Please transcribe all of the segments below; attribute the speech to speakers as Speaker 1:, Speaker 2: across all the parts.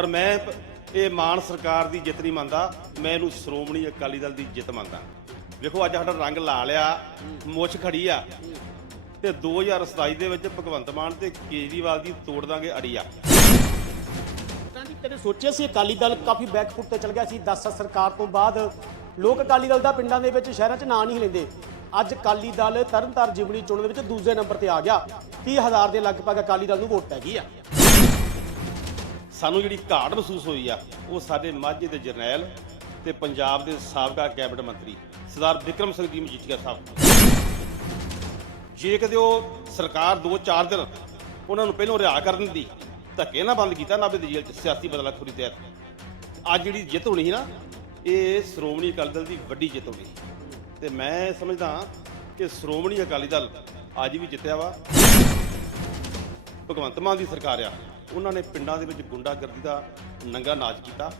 Speaker 1: ਪਰ ਮੈਂ ਇਹ ਮਾਨ ਸਰਕਾਰ ਦੀ ਜਿੱਤ ਨਹੀਂ ਮੰਨਦਾ, ਮੈਂ ਇਹਨੂੰ ਸ਼੍ਰੋਮਣੀ ਅਕਾਲੀ ਦਲ ਦੀ ਜਿੱਤ ਮੰਨਦਾ। ਵੇਖੋ, ਅੱਜ ਸਾਡਾ ਰੰਗ ਲਾ ਲਿਆ ਮੁੱਛ ਖੜੀ ਆ, ਤੇ 2027 ਦੇ ਵਿੱਚ ਭਗਵੰਤ ਮਾਨ ਤੇ ਕੇਜਰੀਵਾਲ ਦੀ ਤੋੜ ਦਾਂਗੇ
Speaker 2: ਅੜੀਆ ਕਦੇ ਸੋਚਿਆ ਸੀ ਅਕਾਲੀ ਦਲ ਕਾਫੀ ਬੈਕਫੁੱਟ ਤੇ ਚਲ ਗਿਆ ਸੀ? 10 ਸਰਕਾਰ ਤੋਂ ਬਾਅਦ ਲੋਕ ਅਕਾਲੀ ਦਲ ਦਾ ਪਿੰਡਾਂ ਦੇ ਵਿੱਚ ਸ਼ਹਿਰਾਂ 'ਚ ਨਾਂ ਨਹੀਂ ਲੈਂਦੇ। ਅੱਜ ਅਕਾਲੀ ਦਲ ਤਰਨਤਾਰ ਜਿਮਣੀ ਚੋਣ ਦੇ ਵਿੱਚ ਦੂਜੇ ਨੰਬਰ ਤੇ ਆ ਗਿਆ। 30000 ਦੇ ਲਗਭਗ ਅਕਾਲੀ ਦਲ ਨੂੰ ਵੋਟ ਪੈ ਗਈ ਆ।
Speaker 1: ਸਾਨੂੰ ਜਿਹੜੀ ਘਾਟ ਮਹਿਸੂਸ ਹੋਈ ਆ, ਉਹ ਸਾਡੇ ਮਾਝੇ ਦੇ ਜਰਨੈਲ ਤੇ ਪੰਜਾਬ ਦੇ ਸਾਬਕਾ ਕੈਬਨਿਟ ਮੰਤਰੀ ਸਰਦਾਰ ਵਿਕਰਮ ਸਿੰਘ ਜੀ ਮਜੀਠੀਆ ਸਾਹਿਬ। ਜੇ ਕਦੇ ਉਹ ਸਰਕਾਰ 2-4 ਦਿਨ ਉਹਨਾਂ ਨੂੰ ਪਹਿਲਾਂ ਰਿਹਾ ਕਰਨ ਦੀ ਧੱਕੇ ਨਾ ਬੰਦ ਕੀਤਾ, ਨਾਭੇ ਦੀ ਜੇਲ੍ਹ 'ਚ ਸਿਆਸੀ ਬਦਲਾਖੋਰੀ ਤਹਿਤ, ਅੱਜ ਜਿਹੜੀ ਜਿੱਤ ਹੋਣੀ ਸੀ ਨਾ, ਇਹ ਸ਼੍ਰੋਮਣੀ ਅਕਾਲੀ ਦਲ ਦੀ ਵੱਡੀ ਜਿੱਤ ਹੋਣੀ ਤੇ ਮੈਂ ਸਮਝਦਾ ਕਿ ਸ਼੍ਰੋਮਣੀ ਅਕਾਲੀ ਦਲ ਅੱਜ ਵੀ ਜਿੱਤਿਆ ਵਾ। ਭਗਵੰਤ ਮਾਨ ਦੀ ਸਰਕਾਰ ਆ। ਉਹਨਾਂ ਨੇ ਪਿੰਡਾਂ ਦੇ ਵਿੱਚ ਗੁੰਡਾਗਰਦੀ ਦਾ ਨੰਗਾ ਨਾਚ ਕੀਤਾ।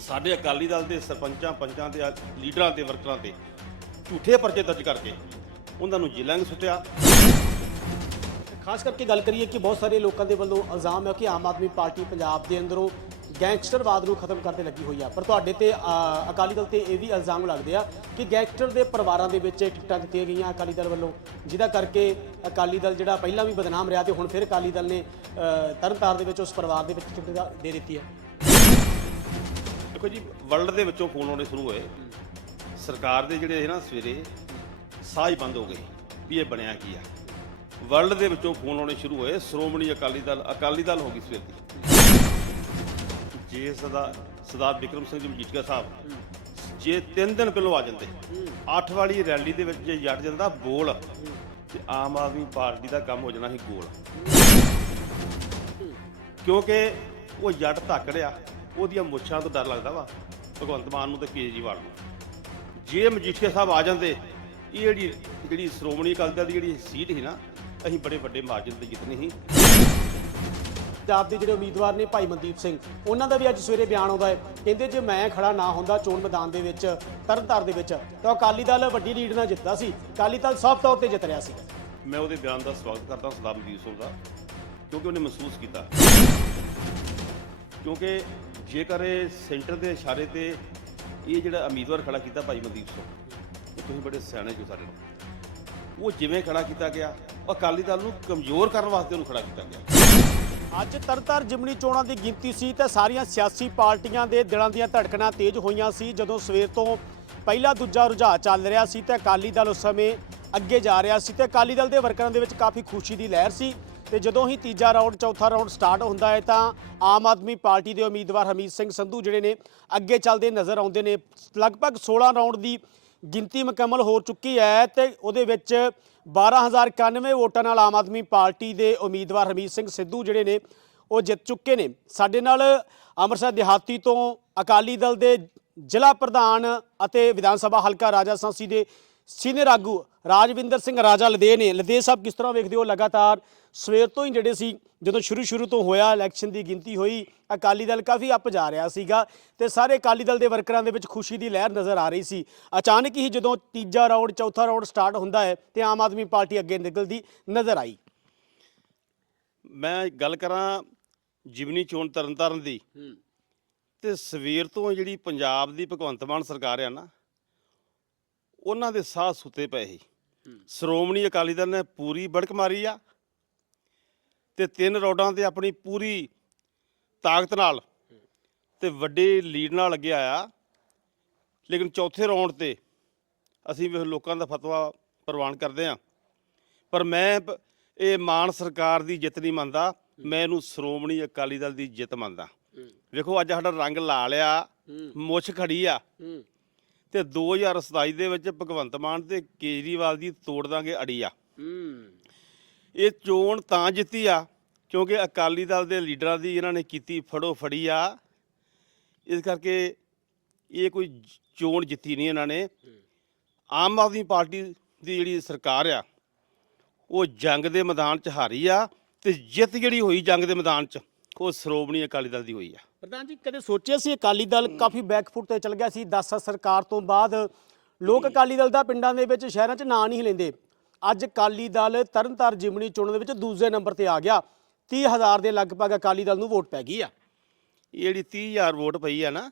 Speaker 1: ਸਾਡੇ ਅਕਾਲੀ ਦਲ ਦੇ ਸਰਪੰਚਾਂ, ਪੰਚਾਂ ਦੇ ਲੀਡਰਾਂ ਤੇ, ਵਰਕਰਾਂ ਤੇ ਝੂਠੇ ਪਰਚੇ ਦਰਜ ਕਰਕੇ ਉਹਨਾਂ ਨੂੰ ਜੇਲ੍ਹਾਂ 'ਚ ਸੁੱਟਿਆ।
Speaker 2: ਖਾਸ ਕਰਕੇ ਗੱਲ ਕਰੀਏ ਕਿ ਬਹੁਤ ਸਾਰੇ ਲੋਕਾਂ ਦੇ ਵੱਲੋਂ ਇਲਜ਼ਾਮ ਹੈ ਕਿ ਆਮ ਆਦਮੀ ਪਾਰਟੀ ਪੰਜਾਬ ਦੇ ਅੰਦਰੋਂ ਗੈਂਗਸਟਰਵਾਦ ਨੂੰ ਖਤਮ ਕਰਨ ਤੇ ਲੱਗੀ ਹੋਈ ਆ। ਪਰ ਤੁਹਾਡੇ ਤੇ ਅਕਾਲੀ ਦਲ ਤੇ ਇਹ ਵੀ ਇਲਜ਼ਾਮ ਲੱਗਦੇ ਆ ਕਿ ਗੈਂਗਸਟਰ ਦੇ ਪਰਿਵਾਰਾਂ ਦੇ ਵਿੱਚ ਟਿਕਟਾਂ ਦਿੱਤੀਆਂ ਗਈਆਂ ਅਕਾਲੀ ਦਲ ਵੱਲੋਂ ਜਿਹਦਾ ਕਰਕੇ ਅਕਾਲੀ ਦਲ ਜਿਹੜਾ ਪਹਿਲਾਂ ਵੀ ਬਦਨਾਮ ਰਿਹਾ ਤੇ ਹੁਣ ਫਿਰ ਅਕਾਲੀ ਦਲ ਨੇ ਅ, ਤਰਨਤਾਰ ਦੇ ਵਿੱਚ ਉਸ ਪਰਿਵਾਰ ਦੇ ਵਿੱਚ ਟਿਕਟ ਦੇ ਦਿੱਤੀ ਹੈ
Speaker 1: ਦੇਖੋ ਜੀ ਵਰਲਡ ਦੇ ਵਿੱਚੋਂ ਫੋਨ ਆਉਣੇ ਸ਼ੁਰੂ ਹੋਏ। ਸਰਕਾਰ ਦੇ ਜਿਹੜੇ ਨਾ ਸਵੇਰੇ ਸਾਹ ਹੀ ਬੰਦ ਹੋ ਗਏ ਵੀ ਇਹ ਬਣਿਆ ਕੀ ਆ। ਵਰਲਡ ਦੇ ਵਿੱਚੋਂ ਫੋਨ ਆਉਣੇ ਸ਼ੁਰੂ ਹੋਏ ਸ਼੍ਰੋਮਣੀ ਅਕਾਲੀ ਦਲ ਅਕਾਲੀ ਦਲ ਹੋ ਗਈ ਸਵੇਰ ਦੀ। ਜੇ ਸਦਾ ਸਰਦਾਰ ਵਿਕਰਮ ਸਿੰਘ ਜੀ ਮਜੀਠੀਆ ਸਾਹਿਬ, ਜੇ ਤਿੰਨ ਦਿਨ ਪਹਿਲਾਂ ਆ ਜਾਂਦੇ, ਅੱਠ ਵਾਲੀ ਰੈਲੀ ਦੇ ਵਿੱਚ ਜੇ ਜੱਟ ਜਾਂਦਾ ਬੋਲ, ਤੇ ਆਮ ਆਦਮੀ ਪਾਰਟੀ ਦਾ ਕੰਮ ਹੋ ਜਾਣਾ ਸੀ ਗੋਲ। ਕਿਉਂਕਿ ਉਹ ਜੱਟ ਧੱਕ ਰਿਹਾ, ਉਹਦੀਆਂ ਮੁੱਛਾਂ ਤੋਂ ਡਰ ਲੱਗਦਾ ਵਾ, ਭਗਵੰਤ ਮਾਨ ਨੂੰ ਤੇ ਕੇਜਰੀਵਾਲ ਨੂੰ। ਜੇ ਮਜੀਠੀਆ ਸਾਹਿਬ ਆ ਜਾਂਦੇ, ਇਹ ਜਿਹੜੀ ਜਿਹੜੀ ਸ਼੍ਰੋਮਣੀ ਅਕਾਲੀ ਦਲ ਦੀ ਜਿਹੜੀ ਸੀਟ ਸੀ ਨਾ, ਅਸੀਂ ਬੜੇ ਵੱਡੇ ਮਾਰਜਨ ਤੇ ਜਿੱਤਣੀ ਸੀ।
Speaker 2: ਪੰਜਾਬ ਦੇ ਜਿਹੜੇ ਉਮੀਦਵਾਰ ਨੇ ਭਾਈ ਮਨਦੀਪ ਸਿੰਘ, ਉਹਨਾਂ ਦਾ ਵੀ ਅੱਜ ਸਵੇਰੇ ਬਿਆਨ ਆਉਂਦਾ ਹੈ। ਕਹਿੰਦੇ ਜੇ ਮੈਂ ਖੜਾ ਨਾ ਹੁੰਦਾ ਚੋਣ ਮੈਦਾਨ ਦੇ ਵਿੱਚ ਤਰਨਤਾਰ ਦੇ ਵਿੱਚ, ਤਾਂ ਅਕਾਲੀ ਦਲ ਵੱਡੀ ਲੀਡ ਨਾਲ ਜਿੱਤਦਾ ਸੀ। ਅਕਾਲੀ ਦਲ ਸਾਫ਼ ਤੌਰ ਤੇ ਜਿੱਤ ਰਿਹਾ ਸੀ।
Speaker 1: ਮੈਂ ਉਹਦੇ ਬਿਆਨ ਦਾ ਸਵਾਗਤ ਕਰਦਾ ਸਰਦਾਰ ਮਨਦੀਪ ਸਿੰਘ ਦਾ ਕਿਉਂਕਿ ਉਹਨੇ ਮਹਿਸੂਸ ਕੀਤਾ। ਕਿਉਂਕਿ ਜੇਕਰ ਇਹ ਸੈਂਟਰ ਦੇ ਇਸ਼ਾਰੇ ਤੇ ਇਹ ਜਿਹੜਾ ਉਮੀਦਵਾਰ ਖੜਾ ਕੀਤਾ ਭਾਈ ਮਨਦੀਪ ਸਿੰਘ, ਇਹ ਤੁਸੀਂ ਬੜੇ ਸਿਆਣੇ ਜੋ ਸਾਡੇ ਨੂੰ ਉਹ ਜਿਵੇਂ ਖੜਾ ਕੀਤਾ ਗਿਆ ਅਕਾਲੀ ਦਲ ਨੂੰ ਕਮਜ਼ੋਰ ਕਰਨ ਵਾਸਤੇ ਉਹਨੂੰ ਖੜਾ ਕੀਤਾ ਗਿਆ।
Speaker 2: ਅੱਜ ਤਰਨਤਾਰ ਜਿਮਨੀ ਚੋਣਾਂ ਦੀ ਗਿਣਤੀ ਸੀ ਤੇ ਸਾਰੀਆਂ ਸਿਆਸੀ ਪਾਰਟੀਆਂ ਦੇ ਦਿਲਾਂ ਦੀਆਂ ਧੜਕਣਾਂ ਤੇਜ਼ ਹੋਈਆਂ ਸੀ। ਜਦੋਂ ਸਵੇਰ ਤੋਂ ਪਹਿਲਾ ਦੂਜਾ ਰੁਝਾਨ ਚੱਲ ਰਿਹਾ ਸੀ ਤੇ ਅਕਾਲੀ ਦਲ ਉਸ ਸਮੇਂ ਅੱਗੇ ਜਾ ਰਿਹਾ ਸੀ ਤੇ ਅਕਾਲੀ ਦਲ ਦੇ ਵਰਕਰਾਂ ਦੇ ਵਿੱਚ ਕਾਫੀ ਖੁਸ਼ੀ ਦੀ ਲਹਿਰ ਸੀ ਤੇ ਜਦੋਂ ਹੀ ਤੀਜਾ ਰਾਊਂਡ, ਚੌਥਾ ਰਾਊਂਡ ਸਟਾਰਟ ਹੁੰਦਾ ਹੈ ਤਾਂ ਆਮ ਆਦਮੀ ਪਾਰਟੀ ਦੇ ਉਮੀਦਵਾਰ ਹਮੀਦ ਸਿੰਘ ਸੰਧੂ ਜਿਹੜੇ ਨੇ ਅੱਗੇ ਚੱਲਦੇ ਨਜ਼ਰ ਆਉਂਦੇ ਨੇ। ਲਗਭਗ 16 ਰਾਊਂਡ ਦੀ ਗਿਣਤੀ ਮੁਕੰਮਲ ਹੋ ਚੁੱਕੀ ਹੈ ਤੇ ਉਹਦੇ ਵਿੱਚ 12091 ਵੋਟਾਂ ਨਾਲ ਆਮ ਆਦਮੀ ਪਾਰਟੀ ਦੇ ਉਮੀਦਵਾਰ ਹਰਮੀਤ ਸਿੰਘ ਸਿੱਧੂ ਜਿਹੜੇ ਨੇ, ਉਹ ਜਿੱਤ ਚੁੱਕੇ ਨੇ। ਸਾਡੇ ਨਾਲ ਅੰਮ੍ਰਿਤਸਰ ਦਿਹਾਤੀ ਤੋਂ ਅਕਾਲੀ ਦਲ ਦੇ ਜ਼ਿਲ੍ਹਾ ਪ੍ਰਧਾਨ ਅਤੇ ਵਿਧਾਨ ਸਭਾ ਹਲਕਾ ਰਾਜਾ ਸੰਸੀ ਦੇ ਸੀਨੀਅਰ ਆਗੂ ਰਾਜਵਿੰਦਰ ਸਿੰਘ ਰਾਜਾ ਲਦੇ ਨੇ ਲਦੇ ਸਾਹਿਬ ਕਿਸ ਤਰ੍ਹਾਂ ਵੇਖਦੇ ਹੋ? ਲਗਾਤਾਰ ਸਵੇਰ ਤੋਂ ਹੀ ਜਿਹੜੇ ਸੀ ਜਦੋਂ ਸ਼ੁਰੂ ਸ਼ੁਰੂ ਤੋਂ ਹੋਇਆ ਇਲੈਕਸ਼ਨ ਦੀ ਗਿਣਤੀ ਹੋਈ ਅਕਾਲੀ ਦਲ ਕਾਫੀ ਅੱਪ ਜਾ ਰਿਹਾ ਸੀਗਾ ਤੇ ਸਾਰੇ ਅਕਾਲੀ ਦਲ ਦੇ ਵਰਕਰਾਂ ਦੇ ਵਿੱਚ ਖੁਸ਼ੀ ਦੀ ਲਹਿਰ ਨਜ਼ਰ ਆ ਰਹੀ ਸੀ। ਅਚਾਨਕ ਹੀ ਜਦੋਂ ਤੀਜਾ ਰਾਊਂਡ ਚੌਥਾ ਰਾਊਂਡ ਸਟਾਰਟ ਹੁੰਦਾ ਹੈ ਤੇ ਆਮ ਆਦਮੀ ਪਾਰਟੀ ਅੱਗੇ ਨਿਕਲਦੀ ਨਜ਼ਰ ਆਈ।
Speaker 1: ਮੈਂ ਗੱਲ ਕਰਾਂ ਜਿਮਨੀ ਚੋਣ ਤਰਨਤਾਰਨ ਦੀ। ਤੇ ਸਵੇਰ ਤੋਂ ਜਿਹੜੀ ਪੰਜਾਬ ਦੀ ਭਗਵੰਤ ਮਾਨ ਸਰਕਾਰ ਆ ਨਾ ਉਹਨਾਂ ਦੇ ਸਾਹ ਸੁੱਤੇ ਪਏ ਸੀ। ਸ਼੍ਰੋਮਣੀ ਅਕਾਲੀ ਦਲ ਨੇ ਪੂਰੀ ਬੜਕ ਮਾਰੀ ਆ ਤੇ ਤਿੰਨ ਰੋਡਾਂ ਤੇ ਆਪਣੀ ਪੂਰੀ ਤਾਕਤ ਨਾਲ ਤੇ ਵੱਡੇ ਲੀਡ ਨਾਲ ਅੱਗੇ ਆਇਆ। ਲੇਕਿਨ ਚੌਥੇ ਰਾਉਂਡ ਤੇ ਅਸੀਂ ਵੀ ਲੋਕਾਂ ਦਾ ਫਤਵਾ ਪ੍ਰਵਾਨ ਕਰਦੇ ਆ ਪਰ ਮੈਂ ਇਹ ਮਾਨ ਸਰਕਾਰ ਦੀ ਜਿੱਤ ਨਹੀਂ ਮੰਨਦਾ। ਮੈਂ ਇਹਨੂੰ ਸ਼੍ਰੋਮਣੀ ਅਕਾਲੀ ਦਲ ਦੀ ਜਿੱਤ ਮੰਨਦਾ। ਵੇਖੋ ਅੱਜ ਸਾਡਾ ਰੰਗ ਲਾ ਲਿਆ ਮੁੱਛ ਖੜੀ ਆ। ਤੇ 2027 ਦੇ ਵਿੱਚ ਭਗਵੰਤ ਮਾਨ ਤੇ ਕੇਜਰੀਵਾਲ ਦੀ ਤੋੜ ਦਾਂਗੇ ਅੜੀ ਆ ਇਹ ਚੋਣ ਤਾਂ ਜਿੱਤੀ ਆ ਕਿਉਂਕਿ ਅਕਾਲੀ ਦਲ ਦੇ ਲੀਡਰਾਂ ਦੀ ਇਹਨਾਂ ਨੇ ਕੀਤੀ ਫੜੋ ਫੜੀ ਆ। ਇਸ ਕਰਕੇ ਇਹ ਕੋਈ ਚੋਣ ਜਿੱਤੀ ਨਹੀਂ ਇਹਨਾਂ ਨੇ। ਆਮ ਆਦਮੀ ਪਾਰਟੀ ਦੀ ਜਿਹੜੀ ਸਰਕਾਰ ਆ ਉਹ ਜੰਗ ਦੇ ਮੈਦਾਨ 'ਚ ਹਾਰੀ ਆ ਤੇ ਜਿੱਤ ਜਿਹੜੀ ਹੋਈ ਜੰਗ ਦੇ ਮੈਦਾਨ 'ਚ ਉਹ ਸ਼੍ਰੋਮਣੀ ਅਕਾਲੀ ਦਲ ਦੀ ਹੋਈ ਆ।
Speaker 2: ਪ੍ਰਧਾਨ ਜੀ ਕਦੇ ਸੋਚਿਆ ਸੀ ਅਕਾਲੀ ਦਲ ਕਾਫੀ ਬੈਕਫੁੱਟ ਤੇ ਚਲ ਗਿਆ ਸੀ? 10 ਸਾਲ ਸਰਕਾਰ ਤੋਂ ਬਾਅਦ ਲੋਕ ਅਕਾਲੀ ਦਲ ਦਾ ਪਿੰਡਾਂ ਦੇ ਵਿੱਚ ਸ਼ਹਿਰਾਂ 'ਚ ਨਾਂ ਨਹੀਂ ਲੈਂਦੇ। ਅੱਜ ਅਕਾਲੀ ਦਲ ਤਰਨਤਾਰ ਜਿਮਣੀ ਚੋਣ ਦੇ ਵਿੱਚ ਦੂਜੇ ਨੰਬਰ ਤੇ ਆ ਗਿਆ। 30000 ਦੇ ਲਗਭਗ ਅਕਾਲੀ ਦਲ ਨੂੰ ਵੋਟ ਪੈ ਗਈ ਆ।
Speaker 1: ਇਹ ਜਿਹੜੀ 30000 ਵੋਟ ਪਈ ਆ ਨਾ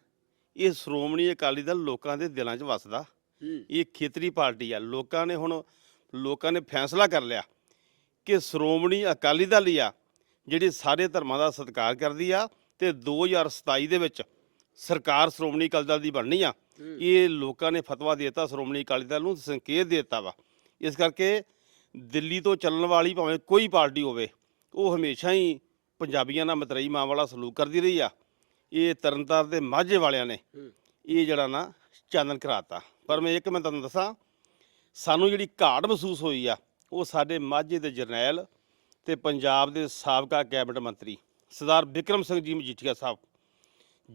Speaker 1: ਇਹ ਸ਼੍ਰੋਮਣੀ ਅਕਾਲੀ ਦਲ ਲੋਕਾਂ ਦੇ ਦਿਲਾਂ 'ਚ ਵਸਦਾ। ਇਹ ਖੇਤਰੀ ਪਾਰਟੀ ਆ। ਲੋਕਾਂ ਨੇ ਹੁਣ ਲੋਕਾਂ ਨੇ ਫੈਸਲਾ ਕਰ ਲਿਆ ਕਿ ਸ਼੍ਰੋਮਣੀ ਅਕਾਲੀ ਦਲ ਹੀ ਆ ਜਿਹੜੀ ਸਾਰੇ ਧਰਮਾਂ ਦਾ ਸਤਿਕਾਰ ਕਰਦੀ ਆ ਤੇ 2027 ਦੇ ਵਿੱਚ ਸਰਕਾਰ ਸ਼੍ਰੋਮਣੀ ਅਕਾਲੀ ਦਲ ਦੀ ਬਣਨੀ ਆ। ਇਹ ਲੋਕਾਂ ਨੇ ਫਤਵਾ ਦਿੱਤਾ ਸ਼੍ਰੋਮਣੀ ਅਕਾਲੀ ਦਲ ਨੂੰ ਸੰਕੇਤ ਦਿੱਤਾ ਵਾ। ਇਸ ਕਰਕੇ ਦਿੱਲੀ ਤੋਂ ਚੱਲਣ ਵਾਲੀ ਭਾਵੇਂ ਕੋਈ ਪਾਰਟੀ ਹੋਵੇ ਉਹ ਹਮੇਸ਼ਾ ਹੀ ਪੰਜਾਬੀਆਂ ਨਾਲ ਮਤਰਈ ਮਾਂ ਵਾਲਾ ਸਲੂਕ ਕਰਦੀ ਰਹੀ ਆ। ਇਹ ਤਰਨਤਾਰ ਦੇ ਮਾਝੇ ਵਾਲਿਆਂ ਨੇ ਇਹ ਜਿਹੜਾ ਨਾ ਚਾਨਣ ਕਰਾਤਾ। ਪਰ ਮੈਂ ਇੱਕ ਮੈਂ ਤੁਹਾਨੂੰ ਦੱਸਾਂ ਸਾਨੂੰ ਜਿਹੜੀ ਘਾਟ ਮਹਿਸੂਸ ਹੋਈ ਆ ਉਹ ਸਾਡੇ ਮਾਝੇ ਦੇ ਜਰਨੈਲ ਤੇ ਪੰਜਾਬ ਦੇ ਸਾਬਕਾ ਕੈਬਨਿਟ ਮੰਤਰੀ ਸਰਦਾਰ ਵਿਕਰਮ ਸਿੰਘ ਜੀ ਮਜੀਠੀਆ ਸਾਹਿਬ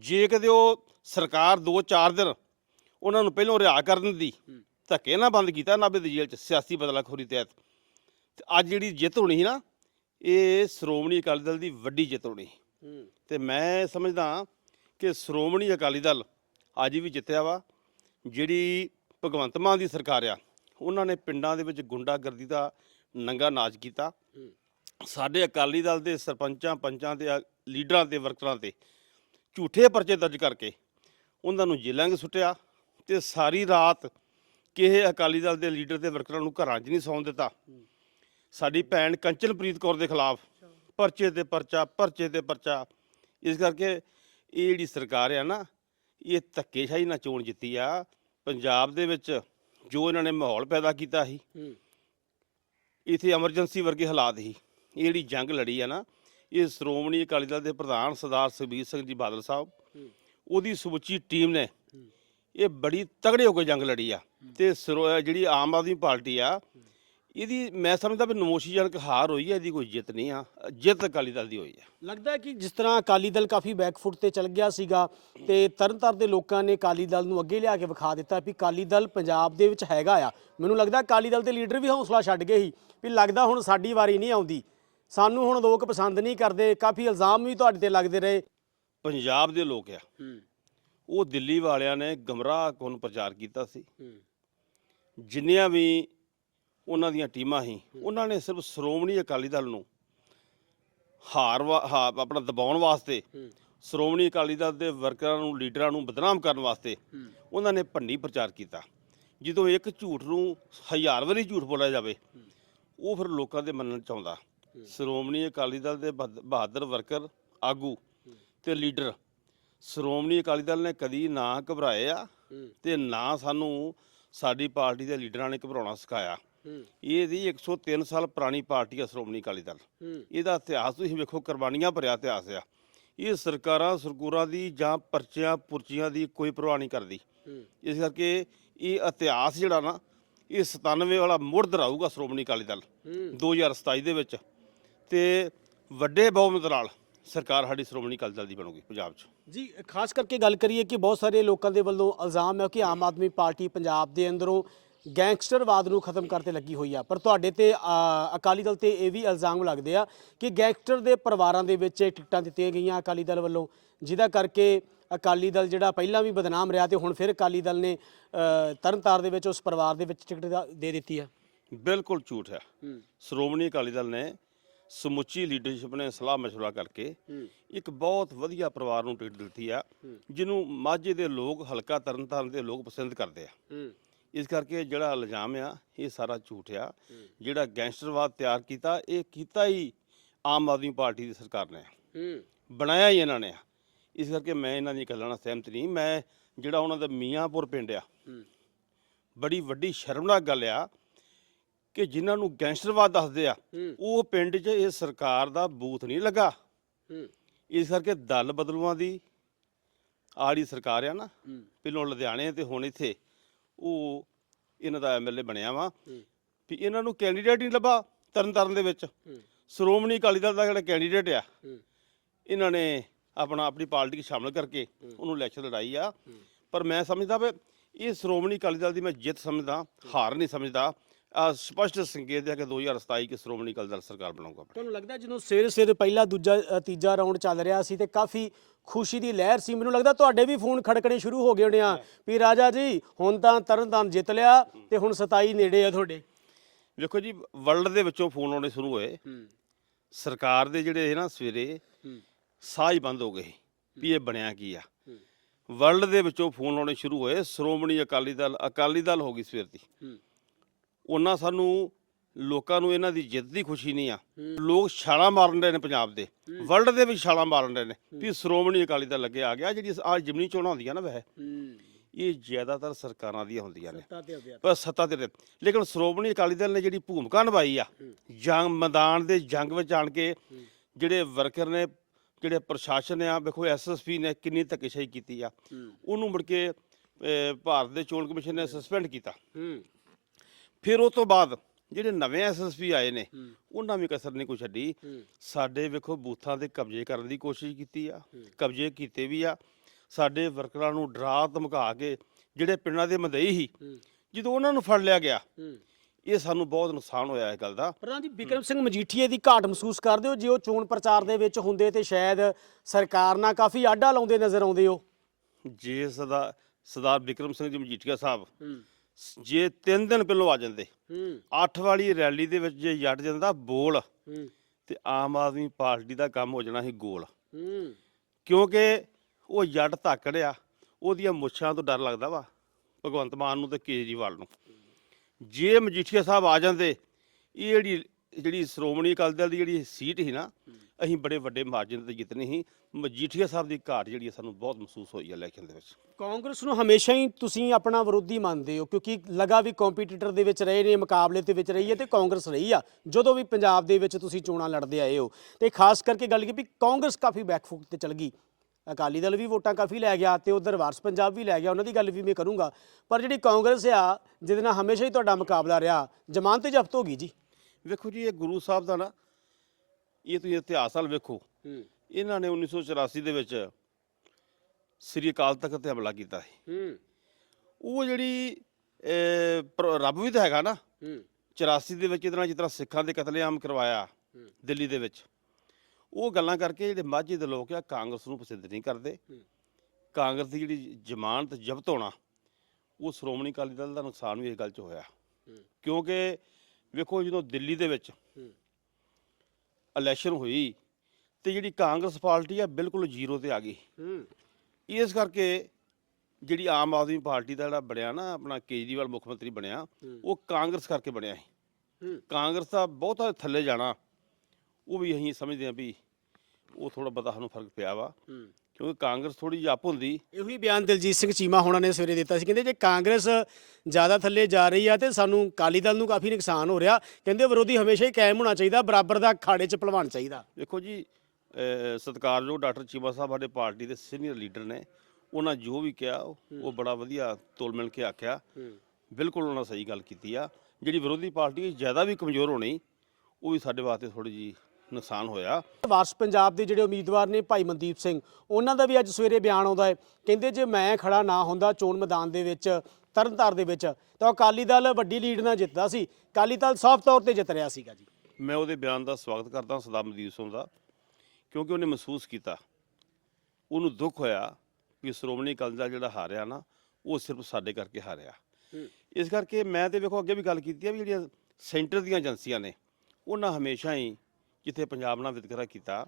Speaker 1: ਜੇ ਕਦੇ ਉਹ ਸਰਕਾਰ 2-4 ਦਿਨ ਉਹਨਾਂ ਨੂੰ ਪਹਿਲਾਂ ਰਿਹਾ ਕਰ ਦਿੰਦੀ ਧੱਕੇ ਨਾਲ ਬੰਦ ਕੀਤਾ ਨਾਭੇ ਦੀ ਜੇਲ੍ਹ 'ਚ ਸਿਆਸੀ ਬਦਲਾਖੋਰੀ ਤਹਿਤ ਤੇ ਅੱਜ ਜਿਹੜੀ ਜਿੱਤ ਹੋਣੀ ਸੀ ਨਾ ਇਹ ਸ਼੍ਰੋਮਣੀ ਅਕਾਲੀ ਦਲ ਦੀ ਵੱਡੀ ਜਿੱਤ ਹੋਣੀ ਤੇ ਮੈਂ ਸਮਝਦਾ ਕਿ ਸ਼੍ਰੋਮਣੀ ਅਕਾਲੀ ਦਲ ਅੱਜ ਵੀ ਜਿੱਤਿਆ ਵਾ ਜਿਹੜੀ ਭਗਵੰਤ ਮਾਨ ਦੀ ਸਰਕਾਰ ਆ ਉਹਨਾਂ ਨੇ ਪਿੰਡਾਂ ਦੇ ਵਿੱਚ ਗੁੰਡਾਗਰਦੀ ਦਾ ਨੰਗਾ ਨਾਚ ਕੀਤਾ। ਸਾਡੇ ਅਕਾਲੀ ਦਲ ਦੇ ਸਰਪੰਚਾਂ ਪੰਚਾਂ ਤੇ ਆ- ਲੀਡਰਾਂ ਤੇ ਵਰਕਰਾਂ ਤੇ ਝੂਠੇ ਪਰਚੇ ਦਰਜ ਕਰਕੇ ਉਹਨਾਂ ਨੂੰ ਜੇਲ੍ਹਾਂ 'ਚ ਸੁੱਟਿਆ ਤੇ ਸਾਰੀ ਰਾਤ ਕਿਸੇ ਅਕਾਲੀ ਦਲ ਦੇ ਲੀਡਰ ਤੇ ਵਰਕਰਾਂ ਨੂੰ ਘਰਾਂ 'ਚ ਨਹੀਂ ਸੌਣ ਦਿੱਤਾ। ਸਾਡੀ ਭੈਣ ਕੰਚਨਪ੍ਰੀਤ ਕੌਰ ਦੇ ਖਿਲਾਫ ਪਰਚੇ ਤੇ ਪਰਚਾ ਪਰਚੇ ਤੇ ਪਰਚਾ। ਇਸ ਕਰਕੇ ਇਹ ਜਿਹੜੀ ਸਰਕਾਰ ਆ ਨਾ ਇਹ ਧੱਕੇਸ਼ਾਹੀ ਨਾਲ ਚੋਣ ਜਿੱਤੀ ਆ। ਪੰਜਾਬ ਦੇ ਵਿੱਚ ਜੋ ਇਹਨਾਂ ਨੇ ਮਾਹੌਲ ਪੈਦਾ ਕੀਤਾ ਸੀ ਇਥੇ ਐਮਰਜੈਂਸੀ ਵਰਗੇ ਹਾਲਾਤ ਸੀ। ਇਹ ਜਿਹੜੀ ਜੰਗ ਲੜੀ ਆ ਨਾ ਇਹ ਸ਼੍ਰੋਮਣੀ ਅਕਾਲੀ ਦਲ ਦੇ ਪ੍ਰਧਾਨ ਸਰਦਾਰ ਸੁਖਬੀਰ ਸਿੰਘ ਜੀ ਬਾਦਲ ਸਾਹਿਬ ਉਹਦੀ ਸਮੁੱਚੀ ਟੀਮ ਨੇ ਇਹ ਬੜੀ ਤਗੜੇ ਹੋ ਕੇ ਜੰਗ ਲੜੀ ਆ ਤੇ ਜਿਹੜੀ ਆਮ ਆਦਮੀ ਪਾਰਟੀ ਆ ਇਹਦੀ ਮੈਂ ਸਮਝਦਾ ਵੀ ਨਮੋਸ਼ੀਜਨਕ ਹਾਰ ਹੋਈ ਹੈ ਇਹਦੀ ਕੋਈ ਜਿੱਤ ਨਹੀਂ ਆ ਜਿੱਤ ਅਕਾਲੀ ਦਲ ਦੀ ਹੋਈ ਆ।
Speaker 2: ਲੱਗਦਾ ਹੈ ਕਿ ਜਿਸ ਤਰ੍ਹਾਂ ਅਕਾਲੀ ਦਲ ਕਾਫੀ ਬੈਕਫੁੱਟ ਤੇ ਚੱਲ ਗਿਆ ਸੀਗਾ ਤੇ ਤਰਨਤਾਰਨ ਦੇ ਲੋਕਾਂ ਨੇ ਅਕਾਲੀ ਦਲ ਨੂੰ ਅੱਗੇ ਲਿਆ ਕੇ ਵਿਖਾ ਦਿੱਤਾ ਵੀ ਅਕਾਲੀ ਦਲ ਪੰਜਾਬ ਦੇ ਵਿੱਚ ਹੈਗਾ ਆ। ਮੈਨੂੰ ਲੱਗਦਾ ਅਕਾਲੀ ਦਲ ਦੇ ਲੀਡਰ ਵੀ ਹੌਸਲਾ ਛੱਡ ਗਏ ਸੀ ਵੀ ਲੱਗਦਾ ਹੁਣ ਸਾਡੀ ਵਾਰੀ ਨਹੀਂ ਆਉਂਦੀ। ਸਾਨੂੰ ਹੁਣ ਲੋਕ ਪਸੰਦ ਨਹੀਂ ਕਰਦੇ ਕਾਫੀ ਇਲਜ਼ਾਮ ਵੀ ਤੁਹਾਡੇ ਤੇ ਲੱਗਦੇ ਰਹੇ।
Speaker 1: ਪੰਜਾਬ ਦੇ ਲੋਕ ਆ। ਉਹ ਦਿੱਲੀ ਵਾਲਿਆਂ ਨੇ ਗਮਰਾਹ ਕੋਨ ਪ੍ਰਚਾਰ ਕੀਤਾ ਸੀ। ਜਿੰਨੀਆਂ ਵੀ ਉਹਨਾਂ ਦੀਆਂ ਟੀਮਾਂ ਸੀ ਉਹਨਾਂ ਨੇ ਸਿਰਫ ਸ਼੍ਰੋਮਣੀ ਅਕਾਲੀ ਦਲ ਨੂੰ ਹਾਰ ਆਪਣਾ ਦਬਾਉਣ ਵਾਸਤੇ ਸ਼੍ਰੋਮਣੀ ਅਕਾਲੀ ਦਲ ਦੇ ਵਰਕਰਾਂ ਨੂੰ ਲੀਡਰਾਂ ਨੂੰ ਬਦਨਾਮ ਕਰਨ ਵਾਸਤੇ ਉਹਨਾਂ ਨੇ ਭੰਡੀ ਪ੍ਰਚਾਰ ਕੀਤਾ। ਜਦੋਂ ਇੱਕ ਝੂਠ ਨੂੰ ਹਜ਼ਾਰ ਵਾਰੀ ਝੂਠ ਬੋਲਿਆ ਜਾਵੇ ਉਹ ਫਿਰ ਲੋਕਾਂ ਦੇ ਮੰਨਣ ਚ ਆਉਂਦਾ। ਸ਼੍ਰੋਮਣੀ ਅਕਾਲੀ ਦਲ ਦੇ ਬਹਾਦ- ਬਹਾਦਰ ਵਰਕਰ ਆਗੂ ਤੇ ਲੀਡਰ। ਸ਼੍ਰੋਮਣੀ ਅਕਾਲੀ ਦਲ ਨੇ ਕਦੀ ਨਾ ਘਬਰਾਏ ਆ ਤੇ ਨਾ ਸਾਨੂੰ ਸਾਡੀ ਪਾਰਟੀ ਦੇ ਲੀਡਰਾਂ ਨੇ ਘਬਰਾਉਣਾ ਸਿਖਾਇਆ। ਇਹ ਦੀ 103 ਸਾਲ ਪੁਰਾਣੀ ਪਾਰਟੀ ਆ ਸ਼੍ਰੋਮਣੀ ਅਕਾਲੀ ਦਲ। ਇਹਦਾ ਇਤਿਹਾਸ ਤੁਸੀਂ ਵੇਖੋ ਕੁਰਬਾਨੀਆਂ ਭਰਿਆ ਇਤਿਹਾਸ ਆ। ਇਹ ਸਰਕਾਰਾਂ ਸਰਕੂਰਾਂ ਦੀ ਜਾਂ ਪਰਚੀਆਂ ਪੁਰਚੀਆਂ ਦੀ ਕੋਈ ਪਰਵਾਹ ਨਹੀਂ ਕਰਦੀ। ਇਸ ਕਰਕੇ ਇਹ ਇਤਿਹਾਸ ਜਿਹੜਾ ਨਾ ਇਹ 97 ਵਾਲਾ ਮੁੜ ਦਰਾਊਗਾ ਸ਼੍ਰੋਮਣੀ ਅਕਾਲੀ ਦਲ 2027 ਦੇ ਵਿੱਚ। ਤੇ ਵੱਡੇ ਬਹੁਮਤ ਨਾਲ ਸਰਕਾਰ ਸਾਡੀ ਸ਼੍ਰੋਮਣੀ ਅਕਾਲੀ ਦਲ ਦੀ ਬਣੂਗੀ ਪੰਜਾਬ 'ਚ।
Speaker 2: ਜੀ ਖਾਸ ਕਰਕੇ ਗੱਲ ਕਰੀਏ ਕਿ ਬਹੁਤ ਸਾਰੇ ਲੋਕਾਂ ਦੇ ਵੱਲੋਂ ਇਲਜ਼ਾਮ ਹੈ ਕਿ ਆਮ ਆਦਮੀ ਪਾਰਟੀ ਪੰਜਾਬ ਦੇ ਅੰਦਰੋਂ ਗੈਂਗਸਟਰਵਾਦ ਨੂੰ ਖਤਮ ਕਰਤੇ ਲੱਗੀ ਹੋਈ ਆ। ਪਰ ਤੁਹਾਡੇ ਤੇ ਅਕਾਲੀ ਦਲ ਤੇ ਇਹ ਵੀ ਇਲਜ਼ਾਮ ਲੱਗਦੇ ਆ ਕਿ ਗੈਂਗਸਟਰ ਦੇ ਪਰਿਵਾਰਾਂ ਦੇ ਵਿੱਚ ਟਿਕਟਾਂ ਦਿੱਤੀਆਂ ਗਈਆਂ ਅਕਾਲੀ ਦਲ ਵੱਲੋਂ ਜਿਹਦਾ ਕਰਕੇ ਅਕਾਲੀ ਦਲ ਜਿਹੜਾ ਪਹਿਲਾਂ ਵੀ ਬਦਨਾਮ ਰਿਹਾ ਤੇ ਹੁਣ ਫਿਰ ਅਕਾਲੀ ਦਲ ਨੇ ਤਰਨਤਾਰ ਦੇ ਵਿੱਚ ਉਸ ਪਰਿਵਾਰ ਦੇ ਵਿੱਚ ਟਿਕਟ ਦਾ- ਦੇ ਦਿੱਤੀ ਆ।
Speaker 1: ਬਿਲਕੁਲ ਝੂਠ ਹੈ। ਸ਼੍ਰੋਮਣੀ ਅਕਾਲੀ ਦਲ ਨੇ ਸਮੁੱਚੀ ਲੀਡਰਸ਼ਿਪ ਨੇ ਸਲਾਹ مشورہ ਕਰਕੇ ਇੱਕ ਬਹੁਤ ਵਧੀਆ ਪਰਿਵਾਰ ਨੂੰ ਟਿਕਟ ਦਿੱਤੀ ਆ ਜਿਹਨੂੰ ਮਾਝੇ ਦੇ ਲੋਕ ਹਲਕਾ ਤਰਨਤਾਰਨ ਦੇ ਲੋਕ ਪਸੰਦ ਕਰਦੇ ਆ ਇਸ ਕਰਕੇ ਜਿਹੜਾ ਇਲਜ਼ਾਮ ਆ ਇਹ ਸਾਰਾ ਝੂਠ ਆ ਜਿਹੜਾ ਗੈਂਗਸਟਰਵਾਦ ਤਿਆਰ ਕੀਤਾ ਇਹ ਕੀਤਾ ਹੀ ਆਮ ਆਦਮੀ ਪਾਰਟੀ ਦੀ ਸਰਕਾਰ ਨੇ ਬਣਾਇਆ ਹੀ ਇਹਨਾਂ ਨੇ ਆ। ਇਸ ਕਰਕੇ ਮੈਂ ਇਹਨਾਂ ਦੀਆਂ ਗੱਲਾਂ ਨਾਲ ਸਹਿਮਤ ਨਹੀਂ ਮੈਂ ਜਿਹੜਾ ਉਹਨਾਂ ਦਾ ਮੀਆਂਪੁਰ ਪਿੰਡ ਆ ਬੜੀ ਵੱਡੀ ਸ਼ਰਮਨਾਕ ਗੱਲ ਆ ਕਿ ਜਿਨ੍ਹਾਂ ਨੂੰ ਗੈਂਗਸਟਰਵਾਦ ਦੱਸਦੇ ਆ ਉਹ ਪਿੰਡ 'ਚ ਇਹ ਸਰਕਾਰ ਦਾ ਬੂਥ ਨਹੀਂ ਲੱਗਾ। ਇਸ ਕਰਕੇ ਦਲ ਬਦਲੂਆਂ ਦੀ ਆੜੀ ਸਰਕਾਰ ਆ ਨਾ ਪਹਿਲੋਂ ਲੁਧਿਆਣੇ ਤੇ ਹੁਣ ਇੱਥੇ ਉਹ ਇਹਨਾਂ ਦਾ ਐਮਐਲਏ ਬਣਿਆ ਵਾ। ਵੀ ਇਹਨਾਂ ਨੂੰ ਕੈਂਡੀਡੇਟ ਨਹੀਂ ਲੱਭਾ ਤਰਨਤਾਰਨ ਦੇ ਵਿੱਚ। ਸ਼੍ਰੋਮਣੀ ਅਕਾਲੀ ਦਲ ਦਾ ਜਿਹੜਾ ਕੈਂਡੀਡੇਟ ਆ ਇਹਨਾਂ ਨੇ ਆਪਣਾ ਆਪਣੀ ਪਾਰਟੀ 'ਚ ਸ਼ਾਮਲ ਕਰਕੇ ਉਹਨੂੰ ਇਲੈਕਸ਼ਨ ਲੜਾਈ ਆ। ਪਰ ਮੈਂ ਸਮਝਦਾ ਵੀ ਇਹ ਸ਼੍ਰੋਮਣੀ ਅਕਾਲੀ ਦਲ ਦੀ ਮੈਂ ਜਿੱਤ ਸਮਝਦਾ ਹਾਰ ਨਹੀਂ ਸਮਝਦਾ। ਸਪਸ਼ਟ ਸੰਕੇਤ ਹੈ ਕਿ 2027 ਕਿ ਸ਼੍ਰੋਮਣੀ ਅਕਾਲੀ ਦਲ ਸਰਕਾਰ ਬਣਾਊਗਾ
Speaker 2: ਤੁਹਾਨੂੰ ਲੱਗਦਾ ਜਦੋਂ ਸਵੇਰੇ ਸਵੇਰੇ ਪਹਿਲਾ ਦੂਜਾ ਅ, ਤੀਜਾ ਰਾਉਂਡ ਚੱਲ ਰਿਹਾ ਸੀ ਤੇ ਕਾਫੀ ਖੁਸ਼ੀ ਦੀ ਲਹਿਰ ਸੀ? ਮੈਨੂੰ ਲੱਗਦਾ ਤੁਹਾਡੇ ਵੀ ਫੋਨ ਖੜਕਣੇ ਸ਼ੁਰੂ ਹੋ ਗਏ ਹੋਣੇ ਆ ਵੀ ਰਾਜਾ ਜੀ ਹੁਣ ਤਾਂ ਤਰਨਤਾਰਨ ਜਿੱਤ ਲਿਆ ਤੇ ਹੁਣ 27 ਨੇੜੇ ਆ ਤੁਹਾਡੇ।
Speaker 1: ਵੇਖੋ ਜੀ ਵਰਲਡ ਦੇ ਵਿੱਚੋਂ ਫੋਨ ਆਉਣੇ ਸ਼ੁਰੂ ਹੋਏ। ਸਰਕਾਰ ਦੇ ਜਿਹੜੇ ਨਾ ਸਵੇਰੇ ਸਾਹ ਹੀ ਬੰਦ ਹੋ ਗਏ ਵੀ ਇਹ ਬਣਿਆ ਕੀ ਆ। ਵਰਲਡ ਦੇ ਵਿੱਚੋਂ ਫੋਨ ਆਉਣੇ ਸ਼ੁਰੂ ਹੋਏ। ਸ਼੍ਰੋਮਣੀ ਅਕਾਲੀ ਦਲ ਅਕਾਲੀ ਦਲ ਹੋ ਗਈ ਸਵੇਰ ਦੀ।
Speaker 2: ਹੂੰ।
Speaker 1: ਉਹਨਾਂ ਸਾਨੂੰ ਲੋਕਾਂ ਨੂੰ ਇਹਨਾਂ ਦੀ ਜਿੱਤ ਦੀ ਖੁਸ਼ੀ ਨਹੀਂ ਆ। ਲੋਕ ਛਾਲਾਂ ਮਾਰਨ ਦੇ ਨੇ ਪੰਜਾਬ ਦੇ। ਵਰਲਡ ਦੇ ਵਿੱਚ ਛਾਲਾਂ ਮਾਰਨ ਦੇ ਨੇ। ਵੀ ਸ਼੍ਰੋਮਣੀ ਅਕਾਲੀ ਦਲ ਲੱਗੇ ਆ ਗਿਆ ਜਿਹੜੀ ਆ ਜਿਮਨੀ ਚੋਣਾਂ ਹੁੰਦੀਆਂ ਨਾ ਵੈਸੇ। ਇਹ ਜ਼ਿਆਦਾਤਰ ਸਰਕਾਰਾਂ ਦੀਆਂ ਹੁੰਦੀਆਂ ਨੇ। ਪਰ ਸੱਤਾ ਤੇ ਲੇਕਿਨ ਸ਼੍ਰੋਮਣੀ ਅਕਾਲੀ ਦਲ ਨੇ ਜਿਹੜੀ ਭੂਮਿਕਾ ਨਿਭਾਈ ਆ ਜੰਗ ਮੈਦਾਨ ਦੇ ਜੰਗ ਵਿੱਚ ਆਣ ਕੇ ਜਿਹੜੇ ਵਰਕਰ ਨੇ ਜਿਹੜੇ ਪ੍ਰਸ਼ਾਸਨ ਆ ਵੇਖੋ ਐਸਐਸਪੀ ਨੇ ਕਿੰਨੀ ਧੱਕੇਸ਼ਾਹੀ ਕੀਤੀ ਆ। ਉਹਨੂੰ ਮੁੜ ਕੇ ਭਾਰਤ ਦੇ ਚੋਣ ਕਮਿਸ਼ਨ ਨੇ ਸਸਪੈਂਡ ਕੀਤਾ। ਫਿਰ ਉਹ ਤੋਂ ਬਾਅਦ ਜਿਹੜੇ ਨਵੇਂ ਐਸਐਸਪੀ ਆਏ ਨੇ ਉਹਨਾਂ ਵੀ ਕਸਰ ਨਹੀਂ ਕੋਈ ਛੱਡੀ। ਸਾਡੇ ਵੇਖੋ ਬੂਥਾਂ ਤੇ ਕਬਜ਼ੇ ਕਰਨ ਦੀ ਕੋਸ਼ਿਸ਼ ਕੀਤੀ ਆ ਕਬਜ਼ੇ ਕੀਤੇ ਵੀ ਆ। ਸਾਡੇ ਵਰਕਰਾਂ ਨੂੰ ਡਰਾ ਧਮਕਾ ਕੇ ਜਿਹੜੇ ਪਿੰਡਾਂ ਦੇ ਮਦਈ ਸੀ ਜਦੋਂ ਉਹਨਾਂ ਨੂੰ ਫੜ ਲਿਆ ਗਿਆ ਇਹ ਸਾਨੂੰ ਬਹੁਤ ਨੁਕਸਾਨ ਹੋਇਆ ਇਸ ਗੱਲ ਦਾ।
Speaker 2: ਪ੍ਰਧਾਨ ਜੀ ਬਿਕਰਮ ਸਿੰਘ ਮਜੀਠੀਏ ਦੀ ਘਾਟ ਮਹਿਸੂਸ ਕਰਦੇ ਹੋ? ਜੇ ਉਹ ਚੋਣ ਪ੍ਰਚਾਰ ਦੇ ਵਿੱਚ ਹੁੰਦੇ ਤੇ ਸ਼ਾਇਦ ਸਰਕਾਰ ਨਾਲ ਕਾਫੀ ਆਡਾ ਲਾਉਂਦੇ ਨਜ਼ਰ ਆਉਂਦੇ ਹੋ
Speaker 1: ਜੇ ਸਦਾ ਸਰਦਾਰ ਵਿਕਰਮ ਸਿੰਘ ਜੀ ਮਜੀਠੀਆ ਸਾਹਿਬ ਜੇ 3 ਦਿਨ ਪਹਿਲਾਂ ਆ ਜਾਂਦੇ। 8 ਵਾਲੀ ਰੈਲੀ ਦੇ ਵਿੱਚ ਜੇ ਜੱਟ ਜਾਂਦਾ ਬੋਲ ਤੇ ਆਮ ਆਦਮੀ ਪਾਰਟੀ ਦਾ ਕੰਮ ਹੋ ਜਾਣਾ ਸੀ ਗੋਲ। ਕਿਉਂਕਿ ਉਹ ਜੱਟ ਧੱਕੜਿਆ ਉਹਦੀਆਂ ਮੁੱਛਾਂ ਤੋਂ ਡਰ ਲੱਗਦਾ ਵਾ ਭਗਵੰਤ ਮਾਨ ਨੂੰ ਤੇ ਕੇਜਰੀਵਾਲ ਨੂੰ। ਜੇ ਮਜੀਠੀਆ ਸਾਹਿਬ ਆ ਜਾਂਦੇ ਇਹ ਜਿਹੜੀ ਜਿਹੜੀ ਸ਼੍ਰੋਮਣੀ ਅਕਾਲੀ ਦਲ ਦੀ ਜਿਹੜੀ ਸੀਟ ਸੀ ਨਾ ਅਸੀਂ ਬੜੇ ਵੱਡੇ ਮਾਰਜਨ ਤੇ ਜਿੱਤਣੀ ਸੀ। ਮਜੀਠੀਆ ਸਾਹਿਬ ਦੀ ਘਾਟ ਜਿਹੜੀ ਆ ਸਾਨੂੰ ਬਹੁਤ ਮਹਿਸੂਸ ਹੋਈ ਹੈ ਇਲੈਕਸ਼ਨ ਦੇ ਵਿੱਚ।
Speaker 2: ਕਾਂਗਰਸ ਨੂੰ ਹਮੇਸ਼ਾ ਹੀ ਤੁਸੀਂ ਆਪਣਾ ਵਿਰੋਧੀ ਮੰਨਦੇ ਹੋ ਕਿਉਂਕਿ ਲਗਾ ਵੀ ਕੰਪੀਟੀਟਰ ਦੇ ਵਿੱਚ ਰਹੇ ਨੇ ਮੁਕਾਬਲੇ ਦੇ ਵਿੱਚ ਰਹੀ ਹੈ ਤੇ ਕਾਂਗਰਸ ਰਹੀ ਆ। ਜਦੋਂ ਵੀ ਪੰਜਾਬ ਦੇ ਵਿੱਚ ਤੁਸੀਂ ਚੋਣਾਂ ਲੜਦੇ ਆਏ ਹੋ ਤੇ ਖਾਸ ਕਰਕੇ ਗੱਲ ਕੀ ਵੀ ਕਾਂਗਰਸ ਕਾਫੀ ਬੈਕਫੁੱਟ ਤੇ ਚਲ ਗਈ। ਅਕਾਲੀ ਦਲ ਵੀ ਵੋਟਾਂ ਕਾਫੀ ਲੈ ਗਿਆ ਤੇ ਉਧਰ ਵਾਰਸ ਪੰਜਾਬ ਵੀ ਲੈ ਗਿਆ ਉਹਨਾਂ ਦੀ ਗੱਲ ਵੀ ਮੈਂ ਕਰੂੰਗਾ। ਪਰ ਜਿਹੜੀ ਕਾਂਗਰਸ ਆ ਜਿਹਦੇ ਨਾਲ ਹਮੇਸ਼ਾ ਹੀ ਤੁਹਾਡਾ ਮੁਕਾਬਲਾ ਰਿਹਾ ਜ਼ਮਾਨਤ ਤੇ ਜ਼ਬਤ ਹੋ ਗਈ ਜੀ।
Speaker 1: ਵੇਖੋ ਜੀ ਇਹ ਗੁਰੂ ਸਾਹਿਬ ਦਾ ਨਾ ਇਹ ਤੁਸੀਂ ਇਤਿਹਾਸ ਵੱਲ ਵੇਖੋ। ਇਹਨਾਂ ਨੇ 1984 ਦੇ ਵਿੱਚ ਸ੍ਰੀ ਅਕਾਲ ਤਖਤ ਤੇ ਹਮਲਾ ਕੀਤਾ ਸੀ। ਉਹ ਜਿਹੜੀ ਰੱਬ ਵੀ ਤਾਂ ਹੈਗਾ ਨਾ। 84 ਦੇ ਵਿੱਚ ਨਾਲ ਜਿਸ ਤਰ੍ਹਾਂ ਸਿੱਖਾਂ ਦੇ ਕਤਲੇਆਮ ਕਰਵਾਇਆ ਦਿੱਲੀ ਦੇ ਵਿੱਚ। ਉਹ ਗੱਲਾਂ ਕਰਕੇ ਜਿਹੜੇ ਮਾਝੇ ਦੇ ਲੋਕ ਆ ਕਾਂਗਰਸ ਨੂੰ ਪਸੰਦ ਨਹੀਂ ਕਰਦੇ। ਕਾਂਗਰਸ ਦੀ ਜਿਹੜੀ ਜ਼ਮਾਨਤ ਜ਼ਬਤ ਹੋਣਾ ਉਹ ਸ਼੍ਰੋਮਣੀ ਅਕਾਲੀ ਦਲ ਦਾ ਨੁਕਸਾਨ ਵੀ ਇਸ ਗੱਲ 'ਚ ਹੋਇਆ। ਕਿਉਂਕਿ ਵੇਖੋ ਜਦੋਂ ਦਿੱਲੀ ਦੇ ਵਿੱਚ ਇਲੈਕਸ਼ਨ ਹੋਈ ਤੇ ਜਿਹੜੀ ਕਾਂਗਰਸ ਪਾਰਟੀ ਆ ਬਿਲਕੁਲ ਜ਼ੀਰੋ ਤੇ ਆ ਗਈ। ਇਸ ਕਰਕੇ ਜਿਹੜੀ ਆਮ ਆਦਮੀ ਪਾਰਟੀ ਦਾ ਜਿਹੜਾ ਬਣਿਆ ਨਾ ਆਪਣਾ ਕੇਜਰੀਵਾਲ ਮੁੱਖ ਮੰਤਰੀ ਬਣਿਆ ਉਹ ਕਾਂਗਰਸ ਕਰਕੇ ਬਣਿਆ ਸੀ। ਕਾਂਗਰਸ ਦਾ ਬਹੁਤਾ ਥੱਲੇ ਜਾਣਾ ਉਹ ਵੀ ਅਸੀਂ ਸਮਝਦੇ ਹਾਂ ਵੀ ਉਹ ਥੋੜਾ ਬਹੁਤਾ ਸਾਨੂੰ ਫ਼ਰਕ ਪਿਆ ਵਾ। ਕਿਉਂਕਿ ਕਾਂਗਰਸ ਥੋੜੀ ਜਿਹੀ ਅਪ ਹੁੰਦੀ।
Speaker 2: ਇਹੋ ਹੀ ਬਿਆਨ ਦਿਲਜੀਤ ਸਿੰਘ ਚੀਮਾ ਹੋਣਾ ਨੇ ਸਵੇਰੇ ਦਿੱਤਾ ਸੀ। ਕਹਿੰਦੇ ਜੇ ਕਾਂਗਰਸ ਜ਼ਿਆਦਾ ਥੱਲੇ ਜਾ ਰਹੀ ਆ ਤੇ ਸਾਨੂੰ ਕਾਲੀ ਦਲ ਨੂੰ ਕਾਫੀ ਨੁਕਸਾਨ ਹੋ ਰਿਹਾ। ਕਹਿੰਦੇ ਵਿਰੋਧੀ ਹਮੇਸ਼ਾ ਹੀ ਕਾਇਮ ਹੋਣਾ ਚਾਹੀਦਾ ਬਰਾਬਰ ਦਾ ਅਖਾੜੇ 'ਚ ਭਲਵਾਨ ਚਾਹੀਦਾ।
Speaker 1: ਦੇਖੋ ਜੀ ਸਤਿਕਾਰਯੋਗ ਡਾਕਟਰ ਚੀਮਾ ਸਾਹਿਬ ਸਾਡੇ ਪਾਰਟੀ ਦੇ ਸੀਨੀਅਰ ਲੀਡਰ ਨੇ। ਉਹਨਾਂ ਜੋ ਵੀ ਕਿਹਾ ਉਹ ਉਹ ਬੜਾ ਵਧੀਆ ਤੋਲ ਮਿਲ ਕੇ ਆਖਿਆ। ਬਿਲਕੁਲ ਉਹਨਾਂ ਸਹੀ ਗੱਲ ਕੀਤੀ ਆ। ਜਿਹੜੀ ਵਿਰੋਧੀ ਪਾਰਟੀ ਜ਼ਿਆਦਾ ਵੀ ਕਮਜ਼ੋਰ ਹੋਣੀ ਉਹ ਵੀ ਸਾਡੇ ਵਾਸਤੇ ਥੋੜੀ ਜੀ ਨੁਕਸਾਨ ਹੋਇਆ।
Speaker 2: ਵਾਰਸ ਪੰਜਾਬ ਦੇ ਜਿਹੜੇ ਉਮੀਦਵਾਰ ਨੇ ਭਾਈ ਮਨਦੀਪ ਸਿੰਘ ਉਹਨਾਂ ਦਾ ਵੀ ਅੱਜ ਸਵੇਰੇ ਬਿਆਨ ਆਉਂਦਾ ਹੈ। ਕਹਿੰਦੇ ਜੇ ਮੈਂ ਖੜਾ ਨਾ ਹੁੰਦਾ ਚੋਣ ਮੈਦਾਨ ਦੇ ਵਿੱਚ ਤਰਨਤਾਰ ਦੇ ਵਿੱਚ। ਤਾਂ ਅਕਾਲੀ ਦਲ ਵੱਡੀ ਲੀਡ ਨਾਲ ਜਿੱਤਦਾ ਸੀ। ਅਕਾਲੀ ਦਲ ਸਾਫ਼ ਤੌਰ ਤੇ ਜਿੱਤ ਰਿਹਾ ਸੀਗਾ ਜੀ।
Speaker 1: ਮੈਂ ਉਹਦੇ ਬਿਆਨ ਦਾ ਸਵਾਗਤ ਕਰਦਾ ਮਨਦੀਪ ਸਿੰਘ ਦਾ। ਕਿਉਂਕਿ ਉਹਨੇ ਮਹਿਸੂਸ ਕੀਤਾ। ਉਹਨੂੰ ਦੁੱਖ ਹੋਇਆ ਕਿ ਸ਼੍ਰੋਮਣੀ ਅਕਾਲੀ ਦਲ ਜਿਹੜਾ ਹਾਰਿਆ ਨਾ ਉਹ ਸਿਰਫ ਸਾਡੇ ਕਰਕੇ ਹਾਰਿਆ। ਇਸ ਕਰਕੇ ਮੈਂ ਤੇ ਵੇਖੋ ਅੱਗੇ ਵੀ ਗੱਲ ਕੀਤੀ ਆ ਵੀ ਜਿਹੜੀਆਂ ਸੈਂਟਰ ਦੀਆਂ ਏਜੰਸੀਆਂ ਨੇ ਉਹਨਾਂ ਹਮੇਸ਼ਾ ਹੀ ਜਿੱਥੇ ਪੰਜਾਬ ਨਾਲ ਵਿਤਕਰਾ ਕੀਤਾ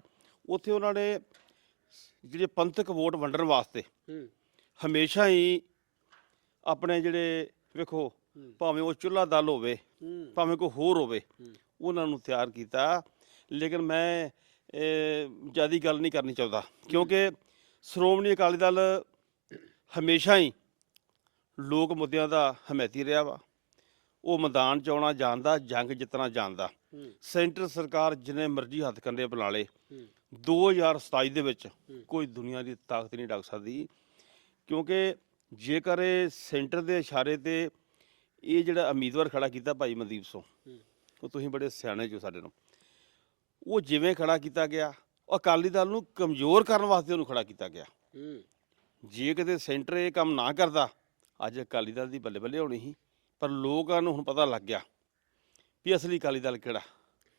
Speaker 1: ਉੱਥੇ ਉਹਨਾਂ ਨੇ ਜਿਹੜੇ ਪੰਥਕ ਵੋਟ ਵੰਡਣ ਵਾਸਤੇ ਹਮੇਸ਼ਾ ਹੀ ਆਪਣੇ ਜਿਹੜੇ ਵੇਖੋ ਭਾਵੇਂ ਉਹ ਚੁੱਲਾ ਦਲ ਹੋਵੇ ਭਾਵੇਂ ਕੋਈ ਹੋਰ ਹੋਵੇ ਉਹਨਾਂ ਨੂੰ ਤਿਆਰ ਕੀਤਾ। ਲੇਕਿਨ ਮੈਂ ਜਿਆਦੀ ਗੱਲ ਨਹੀਂ ਕਰਨੀ ਚਾਹੁੰਦਾ ਕਿਉਂਕਿ ਸ਼੍ਰੋਮਣੀ ਅਕਾਲੀ ਦਲ ਹਮੇਸ਼ਾ ਹੀ ਲੋਕ ਮੁੱਦਿਆਂ ਦਾ ਹਮੈਤੀ ਰਿਹਾ ਵਾ। ਉਹ ਮੈਦਾਨ ਚ ਆਉਣਾ ਜਾਣਦਾ ਜੰਗ ਜਿੱਤਣਾ ਜਾਣਦਾ। ਸੈਂਟਰ ਸਰਕਾਰ ਜਿੰਨੇ ਮਰਜ਼ੀ ਹੱਥ ਕੰਡੇ ਬਣਾ ਲੇ 2027 ਦੇ ਵਿੱਚ ਕੋਈ ਦੁਨੀਆ ਦੀ ਤਾਕਤ ਨਹੀਂ ਡੱਕ ਸਕਦੀ ਕਿਉਂਕਿ ਜੇਕਰ ਇਹ ਸੈਂਟਰ ਦੇ ਇਸ਼ਾਰੇ ਤੇ ਇਹ ਜਿਹੜਾ ਉਮੀਦਵਾਰ ਖੜਾ ਕੀਤਾ ਭਾਈ ਮਨਦੀਪ ਸਿੰਘ, ਉਹ ਤੁਸੀਂ ਬੜੇ ਸਿਆਣੇ ਜੋ ਸਾਡੇ ਨੂੰ ਉਹ ਜਿਵੇਂ ਖੜਾ ਕੀਤਾ ਗਿਆ ਅਕਾਲੀ ਦਲ ਨੂੰ ਕਮਜ਼ੋਰ ਕਰਨ ਵਾਸਤੇ ਉਹਨੂੰ ਖੜਾ ਕੀਤਾ ਗਿਆ। ਜੇ ਕਿਤੇ ਸੈਂਟਰ ਇਹ ਕੰਮ ਨਾ ਕਰਦਾ, ਅੱਜ ਅਕਾਲੀ ਦਲ ਦੀ ਬੱਲੇ ਬੱਲੇ ਹੋਣੀ ਸੀ, ਪਰ ਲੋਕਾਂ ਨੂੰ ਹੁਣ ਪਤਾ ਲੱਗ ਗਿਆ ਵੀ ਅਸਲੀ ਅਕਾਲੀ ਦਲ ਕਿਹੜਾ,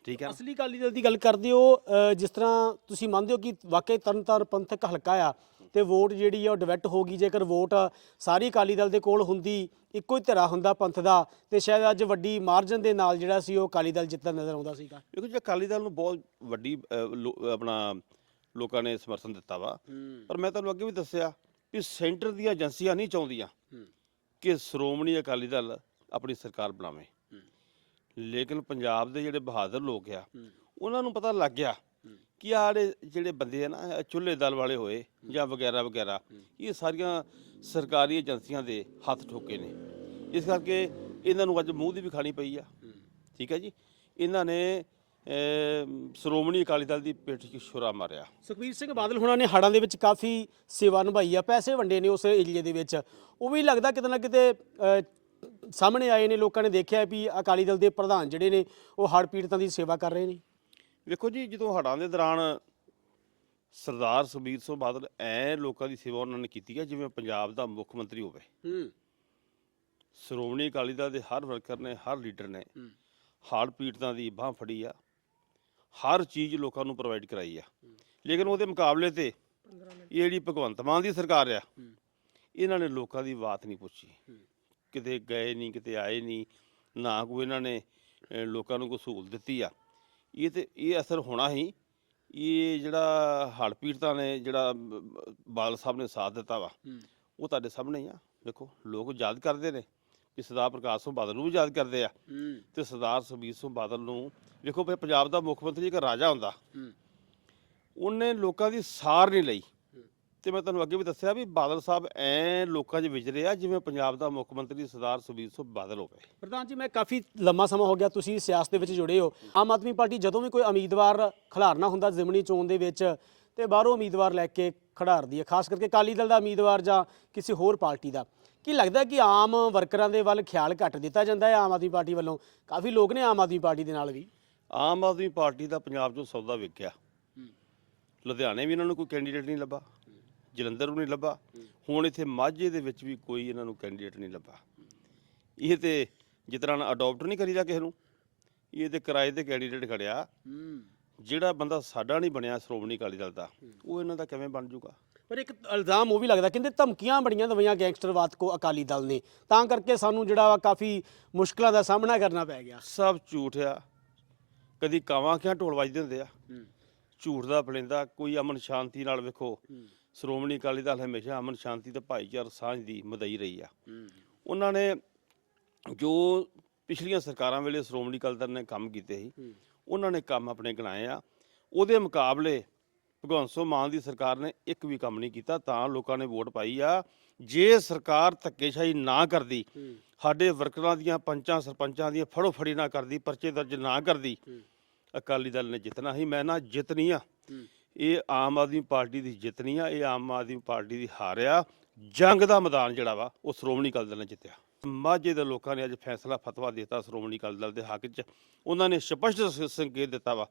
Speaker 1: ਠੀਕ ਹੈ
Speaker 2: ਅਸਲੀ ਅਕਾਲੀ ਦਲ ਦੀ ਗੱਲ ਕਰਦੇ ਹੋ ਜਿਸ ਤਰ੍ਹਾਂ ਤੁਸੀਂ ਮੰਨਦੇ ਹੋ ਕਿ ਵਾਕਈ ਤਰਨਤਾਰਨ ਪੰਥਕ ਹਲਕਾ ਆ ਤੇ ਵੋਟ ਜਿਹੜੀ ਆ ਉਹ ਡਿਵੈਟ ਹੋ ਗਈ ਜੇਕਰ ਵੋਟ ਸਾਰੀ ਅਕਾਲੀ ਦਲ ਦੇ ਕੋਲ ਹੁੰਦੀ ਇੱਕੋ ਹੀ ਧਿਰਾ ਹੁੰਦਾ ਪੰਥ ਦਾ ਤੇ ਸ਼ਾਇਦ ਅੱਜ ਵੱਡੀ ਮਾਰਜਨ ਦੇ ਨਾਲ ਜਿਹੜਾ ਸੀ ਉਹ ਅਕਾਲੀ ਦਲ ਜਿੱਤਦਾ ਨਜ਼ਰ ਆਉਂਦਾ ਸੀਗਾ
Speaker 1: ਦੇਖੋ ਜੀ ਅਕਾਲੀ ਦਲ ਨੂੰ ਬਹੁਤ ਵੱਡੀ ਅਹ, ਲੋ- ਆਪਣਾ ਲੋਕਾਂ ਨੇ ਸਮਰਥਨ ਦਿੱਤਾ ਵਾ ਪਰ ਮੈਂ ਤੁਹਾਨੂੰ ਅੱਗੇ ਵੀ ਦੱਸਿਆ ਕਿ ਸੈਂਟਰ ਦੀਆਂ ਏਜੰਸੀਆਂ ਨਹੀਂ ਚਾਹੁੰਦੀਆਂ
Speaker 2: ਹੂੰ।
Speaker 1: ਕਿ ਸ਼੍ਰੋਮਣੀ ਅਕਾਲੀ ਦਲ ਆਪਣੀ ਸਰਕਾਰ ਬਣਾਵੇ
Speaker 2: ਹੂੰ।
Speaker 1: ਲੇਕਿਨ ਪੰਜਾਬ ਦੇ ਜਿਹੜੇ ਬਹਾਦਰ ਲੋਕ ਆ
Speaker 2: ਹੂੰ।
Speaker 1: ਉਹਨਾਂ ਨੂੰ ਪਤਾ ਲੱਗ ਗਿਆ।
Speaker 2: ਕਿ
Speaker 1: ਆਹ ਜਿਹੜੇ ਜਿਹੜੇ ਬੰਦੇ ਆ ਨਾ ਇਹ ਚੁੱਲ੍ਹੇ ਦਲ ਵਾਲੇ ਹੋਏ ਜਾਂ ਵਗੈਰਾ ਵਗੈਰਾ। ਇਹ ਸਾਰੀਆਂ ਸਰਕਾਰੀ ਏਜੰਸੀਆਂ ਦੇ ਹੱਥ ਠੋਕੇ ਨੇ। ਇਸ ਕਰਕੇ ਇਹਨਾਂ ਨੂੰ ਅੱਜ ਮੂੰਹ ਦੀ ਵੀ ਖਾਣੀ ਪਈ ਆ। ਠੀਕ ਹੈ ਜੀ? ਇਹਨਾਂ ਨੇ ਅਮ, ਸ਼੍ਰੋਮਣੀ ਅਕਾਲੀ ਦਲ ਦੀ ਪਿੱਠ 'ਚ ਛੁਰਾ ਮਾਰਿਆ।
Speaker 2: ਸੁਖਬੀਰ ਸਿੰਘ ਬਾਦਲ ਹੁਣਾਂ ਨੇ ਹੜਾਂ ਦੇ ਵਿੱਚ ਕਾਫੀ ਸੇਵਾ ਨਿਭਾਈ ਆ ਪੈਸੇ ਵੰਡੇ ਨੇ ਉਸ ਏਰੀਏ ਦੇ ਵਿੱਚ। ਉਹ ਵੀ ਲੱਗਦਾ ਕਿਤੇ ਨਾ ਕਿਤੇ ਸਾਹਮਣੇ ਆਏ ਨੇ ਲੋਕਾਂ ਨੇ ਦੇਖਿਆ ਵੀ ਅਕਾਲੀ ਦਲ ਦੇ ਪ੍ਰਧਾਨ ਜਿਹੜੇ ਨੇ ਉਹ ਹੜ੍ਹ ਪੀੜਤਾਂ ਦੀ ਸੇਵਾ ਕਰ ਰਹੇ ਨੇ।
Speaker 1: ਵੇਖੋ ਜੀ ਜਦੋਂ ਹੜ੍ਹਾਂ ਦੇ ਦੌਰਾਨ ਸਰਦਾਰ ਸੁਖਬੀਰ ਸਿੰਘ ਬਾਦਲ ਐ ਲੋਕਾਂ ਦੀ ਸੇਵਾ ਉਹਨਾਂ ਨੇ ਕੀਤੀ ਹੈ ਜਿਵੇਂ ਪੰਜਾਬ ਦਾ ਮੁੱਖ ਮੰਤਰੀ ਹੋਵੇ
Speaker 2: ਹੂੰ
Speaker 1: ਸ਼੍ਰੋਮਣੀ ਅਕਾਲੀ ਦਲ ਦੇ ਹਰ ਵਰਕਰ ਨੇ ਹਰ ਲੀਡਰ ਨੇ
Speaker 2: ਹੂੰ।
Speaker 1: ਹੜ੍ਹ ਪੀੜਤਾਂ ਦੀ ਬਾਹ ਫੜੀ ਆ ਹਰ ਚੀਜ਼ ਲੋਕਾਂ ਨੂੰ ਪ੍ਰੋਵਾਈਡ ਕਰਾਈ ਆ ਲੇਕਿਨ ਉਹਦੇ ਮੁਕਾਬਲੇ ਤੇ ਇਹ ਜਿਹੜੀ ਭਗਵੰਤ ਮਾਨ ਦੀ ਸਰਕਾਰ ਆ। ਇਹਨਾਂ ਨੇ ਲੋਕਾਂ ਦੀ ਬਾਤ ਨਹੀਂ ਪੁੱਛੀ। ਕਿਤੇ ਗਏ ਨਹੀਂ ਕਿਤੇ ਆਏ ਨਹੀਂ ਨਾ ਕੋਈ ਇਹਨਾਂ ਨੇ ਲੋਕਾਂ ਨੂੰ ਕੋਈ ਸਹੂਲਤ ਦਿੱਤੀ ਆ ਇਹ ਤੇ ਇਹ ਅਸਰ ਹੋਣਾ ਹੀ ਇਹ ਜਿਹੜਾ ਹੜ੍ਹ ਪੀੜਤਾਂ ਨੇ ਜਿਹੜਾ ਬ- ਬ- ਬਾਦਲ ਸਾਹਿਬ ਨੇ ਸਾਥ ਦਿੱਤਾ ਵਾ। ਉਹ ਤੁਹਾਡੇ ਸਾਹਮਣੇ ਹੀ ਆ ਵੇਖੋ ਲੋਕ ਯਾਦ ਕਰਦੇ ਨੇ ਕਿ ਸਰਦਾਰ ਪ੍ਰਕਾਸ਼ ਸਿੰਘ ਬਾਦਲ ਨੂੰ ਵੀ ਯਾਦ ਕਰਦੇ ਆ ਤੇ ਸਰਦਾਰ ਸੁਖਬੀਰ ਸਿੰਘ ਬਾਦਲ ਨੂੰ ਵੇਖੋ ਵੀ ਪੰਜਾਬ ਦਾ ਮੁੱਖ ਮੰਤਰੀ ਇੱਕ ਰਾਜਾ ਹੁੰਦਾ। ਉਹਨੇ ਲੋਕਾਂ ਦੀ ਸਾਰ ਨਹੀਂ ਲਈ। ਤੇ ਮੈਂ ਤੁਹਾਨੂੰ ਅੱਗੇ ਵੀ ਦੱਸਿਆ ਵੀ ਬਾਦਲ ਸਾਹਿਬ ਐ ਲੋਕਾਂ 'ਚ ਵਿਚਰੇ ਆ ਜਿਵੇਂ ਪੰਜਾਬ ਦਾ ਮੁੱਖ ਮੰਤਰੀ ਸਰਦਾਰ ਸੁਖਬੀਰ ਸਿੰਘ ਬਾਦਲ ਹੋਵੇ।
Speaker 2: ਪ੍ਰਧਾਨ ਜੀ ਮੈਂ ਕਾਫੀ ਲੰਮਾ ਸਮਾਂ ਹੋ ਗਿਆ ਤੁਸੀਂ ਸਿਆਸਤ ਦੇ ਵਿੱਚ ਜੁੜੇ ਹੋ। ਆਮ ਆਦਮੀ ਪਾਰਟੀ ਜਦੋਂ ਵੀ ਕੋਈ ਉਮੀਦਵਾਰ ਖਿਲਾਰਨਾ ਹੁੰਦਾ ਜ਼ਿਮਨੀ ਚੋਣ ਦੇ ਵਿੱਚ ਤੇ ਬਾਹਰੋਂ ਉਮੀਦਵਾਰ ਲੈ ਕੇ ਖਿਡਾਰਦੀ ਹੈ ਖਾਸ ਕਰਕੇ ਅਕਾਲੀ ਦਲ ਦਾ ਉਮੀਦਵਾਰ ਜਾਂ ਕਿਸੇ ਹੋਰ ਪਾਰਟੀ ਦਾ। ਕੀ ਲੱਗਦਾ ਕਿ ਆਮ ਵਰਕਰਾਂ ਦੇ ਵੱਲ ਖਿਆਲ ਘੱਟ ਦਿੱਤਾ ਜਾਂਦਾ ਹੈ ਆਮ ਆਦਮੀ ਪਾਰਟੀ ਵੱਲੋਂ? ਕਾਫੀ ਲੋਕ ਨੇ ਆਮ ਆਦਮੀ ਪਾਰਟੀ ਦੇ ਨਾਲ ਵੀ।
Speaker 1: ਆਮ ਆਦਮੀ ਪਾਰਟੀ ਦਾ ਪੰਜਾਬ 'ਚੋਂ ਸੌਦਾ ਵਿਕ ਗਿਆ
Speaker 2: ਹੂੰ।
Speaker 1: ਲੁਧਿਆਣੇ ਵੀ ਇਹਨਾਂ ਨੂੰ ਕੋਈ ਕੈਂਡੀਡੇਟ ਨਹੀਂ ਲੱਭਾ। ਜਲੰਧਰ ਵੀ ਨਹੀਂ ਲੱਭਾ। ਹੁਣ ਇੱਥੇ ਮਾਝੇ ਦੇ ਵਿੱਚ ਵੀ ਕੋਈ ਇਹਨਾਂ ਨੂੰ ਕੈਂਡੀਡੇਟ ਨਹੀਂ ਲੱਭਾ। ਇਹ ਤੇ ਜਿਸ ਤਰ੍ਹਾਂ ਅਡਾਪਟ ਨਹੀਂ ਕਰੀਦਾ ਕਿਸੇ ਨੂੰ ਇਹ ਤੇ ਕਿਰਾਏ ਤੇ ਕੈਂਡੀਡੇਟ ਖੜਿਆ। ਜਿਹੜਾ ਬੰਦਾ ਸਾਡਾ ਨਹੀਂ ਬਣਿਆ ਸ਼੍ਰੋਮਣੀ ਅਕਾਲੀ ਦਲ ਦਾ ਉਹ ਇਹਨਾਂ ਦਾ ਕਿਵੇਂ ਬਣ ਜਾਊਗਾ?
Speaker 2: ਪਰ ਇੱਕ ਇਲਜ਼ਾਮ ਉਹ ਵੀ ਲੱਗਦਾ ਕਹਿੰਦੇ ਧਮਕੀਆਂ ਬੜੀਆਂ ਦਵਾਈਆਂ ਗੈਂਗਸਟਰਵਾਦ ਕੋ ਅਕਾਲੀ ਦਲ ਨੇ। ਤਾਂ ਕਰਕੇ ਸਾਨੂੰ ਜਿਹੜਾ ਵਾ ਕਾਫੀ ਮੁਸ਼ਕਲਾਂ ਦਾ ਸਾਹਮਣਾ ਕਰਨਾ ਪੈ ਗਿਆ।
Speaker 1: ਸਭ ਝੂਠ ਆ। ਕਦੀ ਕਾਵਾਂ ਕਿਆਂ ਢੋਲ ਵੱਜਦੇ ਹੁੰਦੇ ਆ ਝੂਠ ਦਾ ਫਲਿੰਦਾ ਕੋਈ ਅਮਨ ਸ਼ਾਂਤੀ ਨਾਲ ਵੇਖੋ। ਸ਼੍ਰੋਮਣੀ ਅਕਾਲੀ ਦਲ ਹਮੇਸ਼ਾ ਅਮਨ ਸ਼ਾਂਤੀ ਤੇ ਭਾਈਚਾਰ ਸਾਂਝ ਦੀ ਮਦਈ ਰਹੀ ਆ ਉਹਨਾਂ ਨੇ ਜੋ ਪਿਛਲੀਆਂ ਸਰਕਾਰਾਂ ਵੇਲੇ ਸ਼੍ਰੋਮਣੀ ਅਕਾਲੀ ਦਲ ਨੇ ਕੰਮ ਕੀਤੇ ਸੀ। ਉਹਨਾਂ ਨੇ ਕੰਮ ਆਪਣੇ ਗਿਣਾਏ ਆ ਉਹਦੇ ਮੁਕਾਬਲੇ ਭਗਵੰਤ ਸਿੰਘ ਮਾਨ ਦੀ ਸਰਕਾਰ ਨੇ ਇੱਕ ਵੀ ਕੰਮ ਨਹੀਂ ਕੀਤਾ ਤਾਂ ਲੋਕਾਂ ਨੇ ਵੋਟ ਪਾਈ ਆ ਜੇ ਸਰਕਾਰ ਧੱਕੇਸ਼ਾਹੀ ਨਾ ਕਰਦੀ ਸਾਡੇ ਵਰਕਰਾਂ ਦੀਆਂ ਪੰਚਾਂ ਸਰਪੰਚਾਂ ਦੀਆਂ ਫੜੋ ਫੜੀ ਨਾ ਕਰਦੀ ਪਰਚੇ ਦਰਜ ਨਾ ਕਰਦੀ। ਅਕਾਲੀ ਦਲ ਨੇ ਜਿੱਤਣਾ ਹੀ ਮੈਂ ਨਾ ਜਿੱਤਣੀ ਆ। ਇਹ ਆਮ ਆਦਮੀ ਪਾਰਟੀ ਦੀ ਜਿੱਤ ਨਹੀਂ ਆ, ਇਹ ਆਮ ਆਦਮੀ ਪਾਰਟੀ ਦੀ ਹਾਰ ਆ। ਜੰਗ ਦਾ ਮੈਦਾਨ ਜਿਹੜਾ ਵਾ, ਉਹ ਸ਼੍ਰੋਮਣੀ ਅਕਾਲੀ ਦਲ ਨੇ ਜਿੱਤਿਆ। ਮਾਝੇ ਦੇ ਲੋਕਾਂ ਨੇ ਅੱਜ ਫੈਸਲਾ ਫਤਵਾ ਦਿੱਤਾ ਸ਼੍ਰੋਮਣੀ ਅਕਾਲੀ ਦਲ ਦੇ ਹੱਕ 'ਚ। ਉਹਨਾਂ ਨੇ ਸਪਸ਼ਟ ਸੰਕੇਤ ਦਿੱਤਾ ਵਾ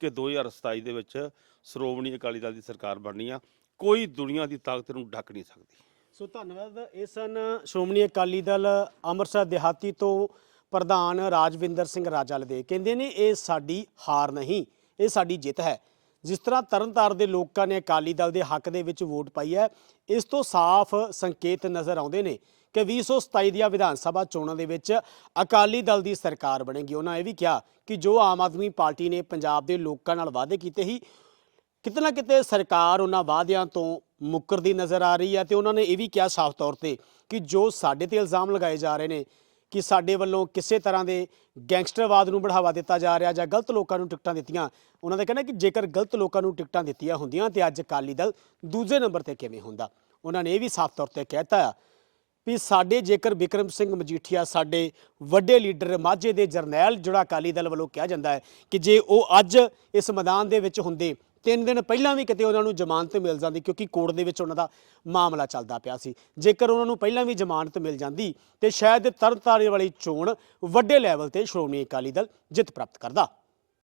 Speaker 1: ਕਿ 2027 ਦੇ ਵਿੱਚ ਸ਼੍ਰੋਮਣੀ ਅਕਾਲੀ ਦਲ ਦੀ ਸਰਕਾਰ ਬਣਨੀ ਆ। ਕੋਈ ਦੁਨੀਆ ਦੀ ਤਾਕਤ ਨੂੰ ਢੱਕ ਨਹੀਂ ਸਕਦੀ।
Speaker 2: ਸੋ ਧੰਨਵਾਦ। ਇਹ ਸਨ ਸ਼੍ਰੋਮਣੀ ਅਕਾਲੀ ਦਲ ਅੰਮ੍ਰਿਤਸਰ ਦਿਹਾਤੀ ਤੋਂ ਪ੍ਰਧਾਨ ਰਾਜਵਿੰਦਰ ਸਿੰਘ ਰਾਜਲ ਦੇ ਕਹਿੰਦੇ ਨੇ, ਇਹ ਸਾਡੀ ਹਾਰ ਨਹੀਂ, ਇਹ ਸਾਡੀ ਜਿੱਤ ਹੈ। ਜਿਸ ਤਰ੍ਹਾਂ ਤਰਨਤਾਰਨ ਦੇ ਲੋਕਾਂ ਨੇ ਅਕਾਲੀ ਦਲ ਦੇ ਹੱਕ ਦੇ ਵਿੱਚ ਵੋਟ ਪਾਈ ਹੈ, ਇਸ ਤੋਂ ਸਾਫ਼ ਸੰਕੇਤ ਨਜ਼ਰ ਆਉਂਦੇ ਨੇ ਕਿ 2027 ਦੀਆਂ ਵਿਧਾਨ ਸਭਾ ਚੋਣਾਂ ਦੇ ਵਿੱਚ ਅਕਾਲੀ ਦਲ ਦੀ ਸਰਕਾਰ ਬਣੇਗੀ। ਉਹਨਾਂ ਇਹ ਵੀ ਕਿਹਾ ਕਿ ਜੋ ਆਮ ਆਦਮੀ ਪਾਰਟੀ ਨੇ ਪੰਜਾਬ ਦੇ ਲੋਕਾਂ ਨਾਲ ਵਾਅਦੇ ਕੀਤੇ ਸੀ ਕਿਤੇ ਨਾ ਕਿਤੇ ਸਰਕਾਰ ਉਹਨਾਂ ਵਾਅਦਿਆਂ ਤੋਂ ਮੁੱਕਰਦੀ ਨਜ਼ਰ ਆ ਰਹੀ ਹੈ ਤੇ ਉਹਨਾਂ ਨੇ ਇਹ ਵੀ ਕਿਹਾ ਸਾਫ਼ ਤੌਰ ਤੇ ਕਿ ਜੋ ਸਾਡੇ ਤੇ ਇਲਜ਼ਾਮ ਲਗਾਏ ਜਾ ਰਹੇ ਨੇ ਕਿ ਸਾਡੇ ਵੱਲੋਂ ਕਿਸੇ ਤਰ੍ਹਾਂ ਦੇ ਗੈਂਗਸਟਰਵਾਦ ਨੂੰ ਬੜਾਵਾ ਦਿੱਤਾ ਜਾ ਰਿਹਾ ਜਾਂ ਗਲਤ ਲੋਕਾਂ ਨੂੰ ਟਿਕਟਾਂ ਦਿੱਤੀਆਂ, ਉਹਨਾਂ ਦਾ ਕਹਿਣਾ ਕਿ ਜੇਕਰ ਗਲਤ ਲੋਕਾਂ ਨੂੰ ਟਿਕਟਾਂ ਦਿੱਤੀਆਂ ਹੁੰਦੀਆਂ ਤੇ ਅੱਜ ਅਕਾਲੀ ਦਲ ਦੂਜੇ ਨੰਬਰ ਤੇ ਕਿਵੇਂ ਹੁੰਦਾ। ਉਹਨਾਂ ਨੇ ਇਹ ਵੀ ਸਾਫ਼ ਤੌਰ ਤੇ ਕਹਿਤਾ ਵੀ ਸਾਡੇ ਜੇਕਰ ਵਿਕਰਮ ਸਿੰਘ ਮਜੀਠੀਆ, ਸਾਡੇ ਵੱਡੇ ਲੀਡਰ ਮਾਝੇ ਦੇ ਜਰਨੈਲ, ਜਿਹੜਾ ਅਕਾਲੀ ਦਲ ਵੱਲੋਂ ਕਿਹਾ ਜਾਂਦਾ ਹੈ ਕਿ ਜੇ ਉਹ ਅੱਜ ਇਸ ਮੈਦਾਨ ਦੇ ਵਿੱਚ ਹੁੰਦੇ ਤਿੰਨ ਦਿਨ ਪਹਿਲਾਂ ਵੀ ਕਿਤੇ ਉਹਨਾਂ ਨੂੰ ਜ਼ਮਾਨਤ ਮਿਲ ਜਾਂਦੀ ਕਿਉਂਕਿ ਕੋਰਟ ਦੇ ਵਿੱਚ ਉਹਨਾਂ ਦਾ ਮਾਮਲਾ ਚੱਲਦਾ ਪਿਆ ਸੀ। ਜੇਕਰ ਉਹਨਾਂ ਨੂੰ ਪਹਿਲਾਂ ਵੀ ਜ਼ਮਾਨਤ ਮਿਲ ਜਾਂਦੀ ਤੇ ਸ਼ਾਇਦ ਤਰਨਤਾਰਨ ਵਾਲੀ ਚੋਣ ਵੱਡੇ ਲੈਵਲ ਤੇ ਸ਼੍ਰੋਮਣੀ ਅਕਾਲੀ ਦਲ ਜਿੱਤ ਪ੍ਰਾਪਤ ਕਰਦਾ।